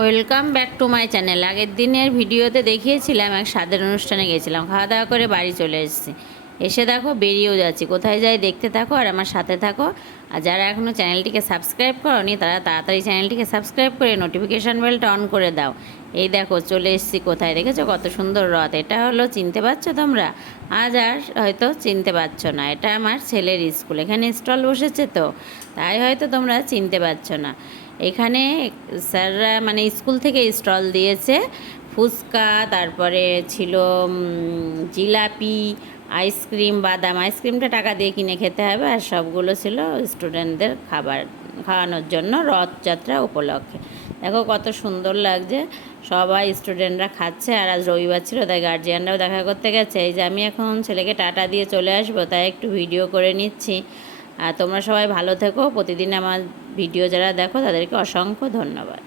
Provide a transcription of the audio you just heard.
Welcome back to my channel. আগের দিনের ভিডিওতে দেখিয়েছিলাম এক স্বাদের অনুষ্ঠানে গেছিলাম, খাওয়া দাওয়া করে বাড়ি চলে এসেছি। এসে দেখো বেরিয়েও যাচ্ছি, কোথায় যাই দেখতে থাকো আর আমার সাথে থাকো। আর যারা এখনও চ্যানেলটিকে সাবস্ক্রাইব করোনি তারা তাড়াতাড়ি চ্যানেলটিকে সাবস্ক্রাইব করে নোটিফিকেশান বেলটা অন করে দাও। এই দেখো চলে এসেছি কোথায়, দেখেছো কত সুন্দর রথ। এটা হলো, চিনতে পারছো তোমরা? আজ আর হয়তো চিনতে পারছো না, এটা আমার ছেলের স্কুল। এখানে স্টল বসেছে তো তাই হয়তো তোমরা চিনতে পারছো না। এখানে স্যাররা মানে স্কুল থেকে স্টল দিয়েছে, ফুচকা, তারপরে ছিল জিলাপি, আইসক্রিম, বাদাম। আইসক্রিমটা টাকা দিয়ে কিনে খেতে হবে, আর সবগুলো ছিল স্টুডেন্টদের খাওয়ানোর জন্য রথযাত্রা উপলক্ষে। দেখো কত সুন্দর লাগছে, সবাই স্টুডেন্টরা খাচ্ছে। আর আজ রবিবার ছিল তাই গার্জিয়ানরাও দেখা করতে গেছে। এই যে আমি এখন ছেলেকে টাটা দিয়ে চলে আসবো, তাই একটু ভিডিও করে নিচ্ছি। আর তোমরা সবাই ভালো থেকো। প্রতিদিন আমার ভিডিও যারা দেখো তাদেরকে অসংখ্য ধন্যবাদ।